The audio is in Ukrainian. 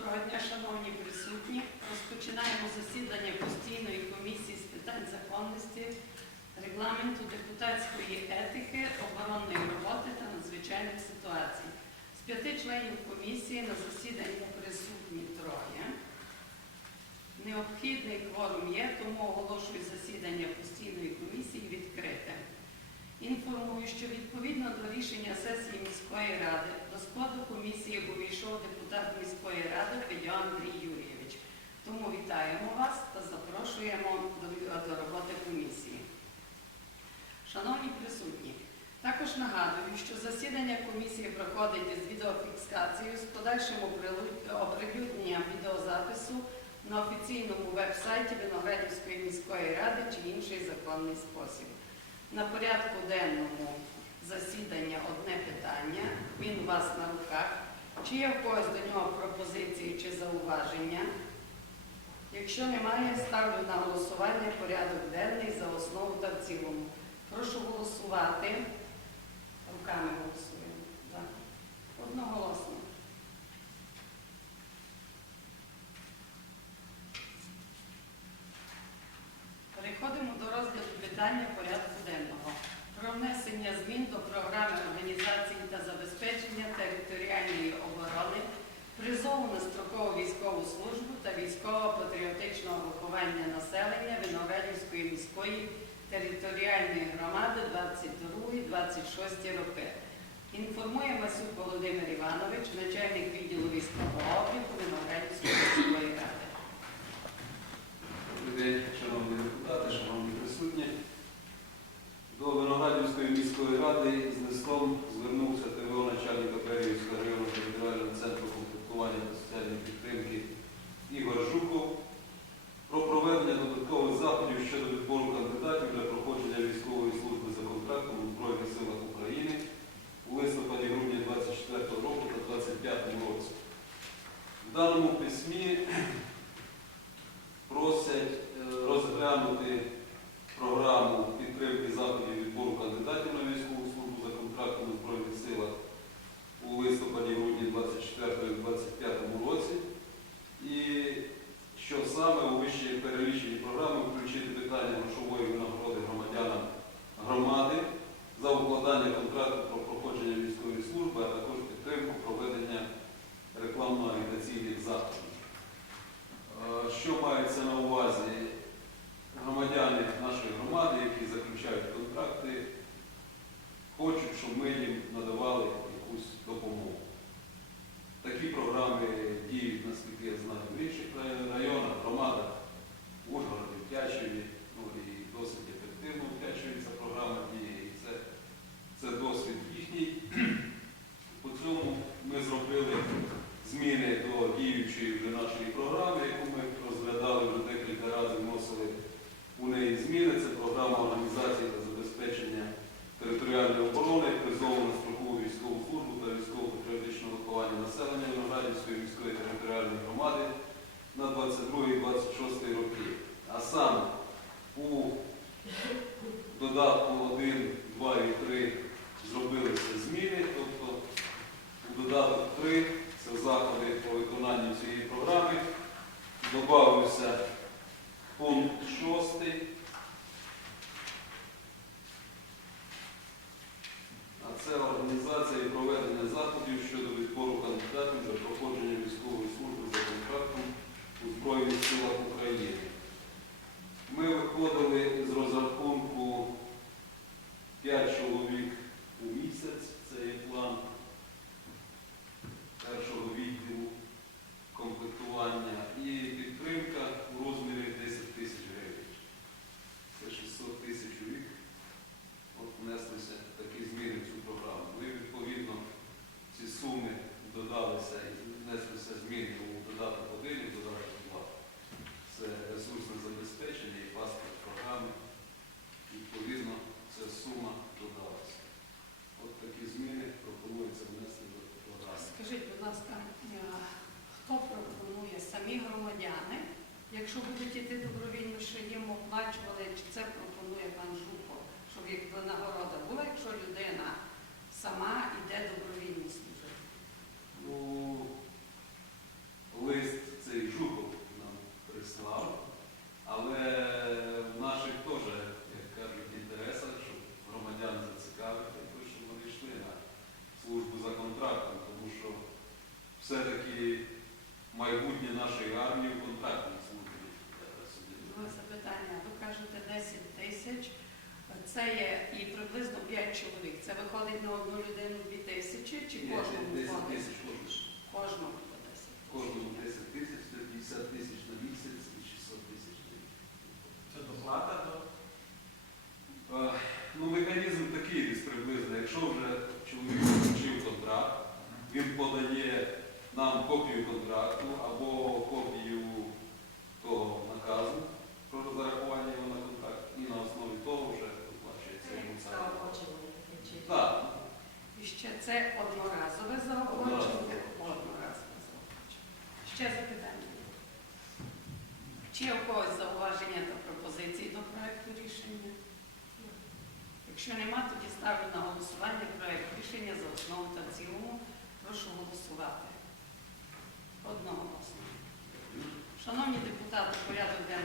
Доброго дня, шановні присутні. Розпочинаємо засідання постійної комісії з питань законності, регламенту депутатської етики, оборонної роботи та надзвичайних ситуацій. З п'яти членів комісії на засіданні присутні троє. Необхідний кворум є, тому оголошую засідання постійної комісії відкритим. Інформую, що відповідно до рішення сесії міської ради до складу комісії увійшов депутат міської ради Федьо Андрій Юрійович. Тому вітаємо вас та запрошуємо до, роботи комісії. Шановні присутні, також нагадую, що засідання комісії проходить із відеофіксацією з подальшим оприлюдненням відеозапису на офіційному веб-сайті Виноградівської міської ради чи інший законний спосіб. На порядку денному засідання одне питання. Він у вас на руках. Чи є в когось до нього пропозиції чи зауваження? Якщо немає, ставлю на голосування порядок денний за основу та в цілому. Прошу голосувати. Руками голосуємо. За. Одноголосно. Переходимо до розгляду питання порядку Виноградівської міської територіальної громади 22-26 роки. Інформує Масюк Володимир Іванович, начальник відділу військового обліку Виноградівської міської ради. В даному письмі Що мається на увазі? Громадяни нашої громади, які заключають контракти, хочуть, щоб ми їм надавали якусь допомогу. Такі програми діють, наскільки я знаю, в інших рай- районах, громадах, в Ужгороді, в Тячеві, ну і досить ефективно в Тячеві ця програма діє. І це, це досвід їхній. По цьому ми зробили зміни до діючої вже нашої програми, яку ми розглядали вже декілька разів, вносили у неї зміни. Це програма організації та забезпечення територіальної оборони, призову на строкову військову службу та військово-патріотичного виховання населення Виноградівської міської територіальної громади на 22-26 роки. А саме у додатку 1, 2 і 3 зробилися зміни, тобто у додаток 3 це заходи по виконанню цієї програми. Добавився пункт 6. якщо будуть йти добровільно, що їм оплачували, чи це пропонує пан Жуко, щоб якби нагорода була, якщо людина сама йде добровільно служити. Ну, лист цей Жуков нам прислав, але в наших теж, як кажуть, інтересах, щоб громадян зацікавити, щоб вони йшли на службу за контрактом, тому що все-таки майбутнє нашої армії. Це є і приблизно 5 чоловік. Це виходить на одну людину 2 тисячі чи кожному 10 виходить? тисяч кожен. Кожному по 10. Кожному 10 тисяч, це 50 тисяч на місяць і 600 тисяч на рік. Це доплата до Ну, механізм такий десь приблизно. Якщо вже чоловік заключив контракт, він подає нам копію контракту або копію того наказу про зарахування його на контракт, і на основі того вже виплачується йому саме. Так, І ще це одноразове заохочення. Одноразове заохочення. Ще запитання. Чи у когось зауваження та пропозиції до проекту рішення? Якщо нема, тоді ставлю на голосування проект рішення за основу та цілому. Прошу голосувати. Одноголосно. Шановні депутати, порядок денний